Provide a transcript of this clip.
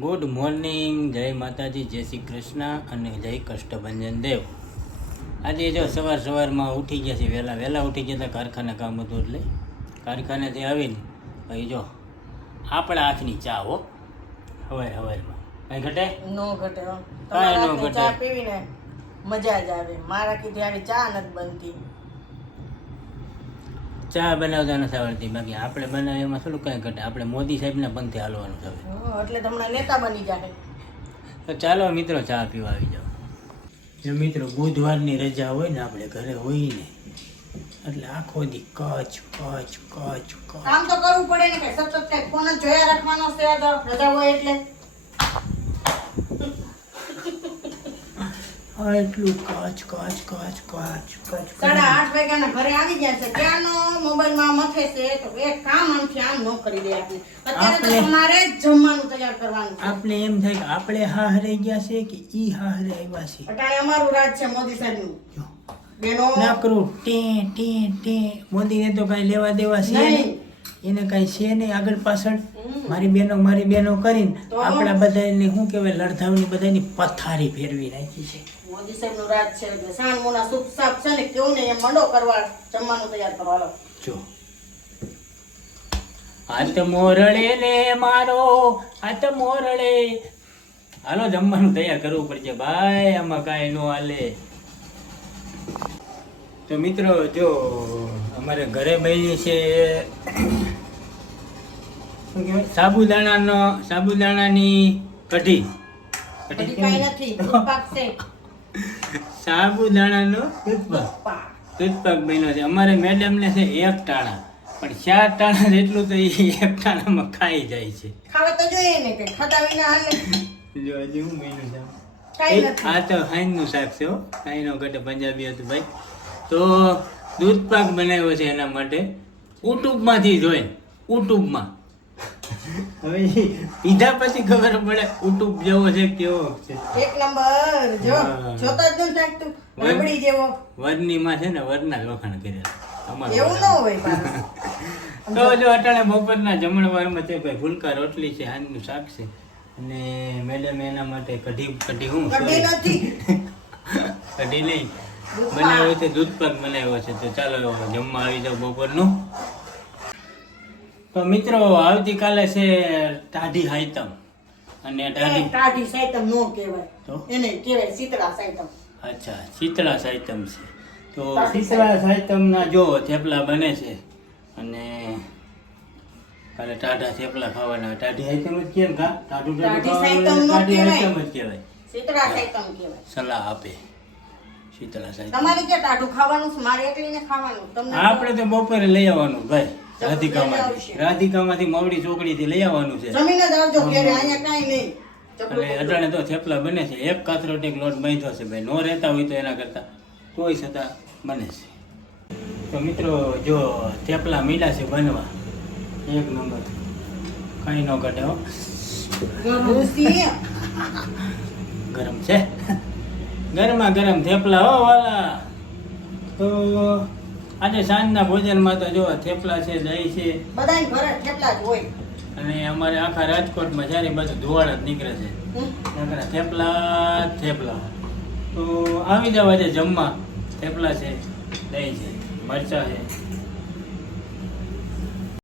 Good morning, જય માતાજી, જય શ્રી કૃષ્ણ અને જય કષ્ટભંજન દેવ. આજે જો સવારમાં ઉઠી ગયા છે, વહેલા ઉઠી ગયા હતા. કારખાને કામ હતું એટલે કારખાનેથી આવીને ભાઈ જો આપણા હાથની ચા હો હવારમાં કઈ ઘટે નો ઘટે કાંઈ ન ઘટે. ચા પીવીને મજા જ આવે. મારા કીધી આડી ચા નથી બનતી. ચા બનાવતા નથી આવડતી, બાકી આપણે બનાવીએ એમાં થોડું કાંઈ ઘટે. આપણે મોદી સાહેબના પંથે હાલવાનું છે. એટલે તમને નેતા બની જાય. તો ચાલો મિત્રો, ચા પીવા આવી જાઓ. જો મિત્રો, બુધવારની રજા હોય ને, આપણે ઘરે હોય ને, એટલે આખો દી કચ કામ તો કરવું પડે ને, કે સતત કઈ ફોન જ જોયા રાખવાનો છે. રજા હોય એટલે એટલું કચ 8:30 વાગ્યાના ઘરે આવી ગયા છે. ત્યાંનો મોબાઈલમાં મથે છે. તો એક કામ આમથી આમ ન કરી દે આપણે. અત્યારે તો તમારે જ જમવાનું તૈયાર કરવાનું છે. આપણે એમ થાય કે આપણે હાહરે ગયા છે કે ઈ હાહરે આવ્યા છે. અટાણે અમારું રાજ છે મોદી સાહેબનું. બેનો નકરું टे મોદીને તો કઈ લેવા દેવા છે નહીં. એને કઈ છે નહીં આગળ પાછળ. મારી બેનો કરીને આપણા બધાને શું કહેવાય, લડધાવની બધાની પથારી ફેરવી નાખી છે. મોદી સાહેબ નું રાજ છે. એટલે સાન મોના સુપ સાપ છે ને, કેવું ને એમ મંડો કરવા જમવાનું તૈયાર કરવાનો. જો હાથ મોરળે ને મારો હાથ મોરળે, હાલો જમવાનું તૈયાર કરવું પડશે ભાઈ, આમાં કાંઈ ન હાલે. તો મિત્રો, જો અમારે ઘરે બની છે શું કહેવાય, સાબુદાણાની કઢી. બધી કાંઈ નથી. દૂધપાક છે. સાબુદાણાનો દૂધપાક બન્યો છે. અમારે મેડમને છે 1 ટાણા, પણ 4 ટાણા જેટલું તો એ 1 ટાણામાં ખાઈ જાય છે. ખાવા તો જોઈએ ને, કે ખાતા વિના હાલે. જો હજી હું બન્યું છે કાંઈ નથી. આ તો હાઈનું શાક છે હો, કાંઈ નો ઘટે. પંજાબી હતું ભાઈ. તો દૂધપાક બનાવ્યો છે એના માટે યુટ્યુબમાંથી જોઈને. યુટ્યુબમાં હવે પીધા પછી ખબર પડે યુટ્યુબ જેવો છે કેવો છે. એક નંબર. જો જોતા જ ન થાકતું. રબડી જેવો. વરની માં છે ને, વરના જ વખાણ કર્યા. એવું ન હોય પાછું. તો જો અટાણે બપોરના જમણવારમાં તે ભાઈ ફુલકા રોટલી છે, હાંજનું શાક છે, અને મેડમ એના માટે કઢી હું કઢી નથી. કઢી નહીં બનાવ્યો છે, દૂધપાક બનાવ્યો છે. તો ચાલો જમવા આવી જાવ બપોરનું. તો મિત્રો, આવતીકાલે છે ટાઢી સાયતમ. અને ટાઢી સાયતમ નો કહેવાય, તો એને કહેવાય શીતળા સાયતમ. અચ્છા, શીતળા સાયતમ છે. તો શીતળા સાયતમના જો થેપલા બને છે, અને કાલે ટાઢા થેપલા ખાવાના. ટાઢી સાયતમ જ કેમ ખા, ટાઢું ટાઢી સાયતમ નો ટાઢી કહેવાય. સાયતમ જ કહેવાય. શીતળા સાયતમ કહેવાય. સલાહ આપે શીતળા સાયતમ. તમારે ક્યાં ટાઢું ખાવાનું છે? મારે એકલીને ખાવાનું. તમને આપણે તો બપોરે લઈ આવવાનું ભાઈ, રાધિકામાંથી મવડી ચોકડીથી લઈ આવવાનું છે. જમીન જ આવજો ઘરે, અહીંયા કાંઈ નહીં. એટલે અટાણે તો થેપલા બને છે. એક કાથરોટી લોટ બાંધ્યો છે ભાઈ. નો રહેતા હોય તો એના કરતા તોય છતાં બને છે. તો મિત્રો, જો થેપલા મીડા છે બનવા, એક નંબર, કઈ ન ઘટે હો. ગરમ છે, ગરમા ગરમ થેપલા હો વાલા. તો આજે સાંજના ભોજનમાં તો જો થેપલા છે, દહીં છે, બધાય ઘરે થેપલા જ હોય. અને અમારે આખા રાજકોટમાં જ્યારે બધું ધુવાળ જ નીકળે છે. નકરા થેપલા. તો આવી જાવ આજે જમવા. થેપલા છે, દહીં છે, મરચાં છે,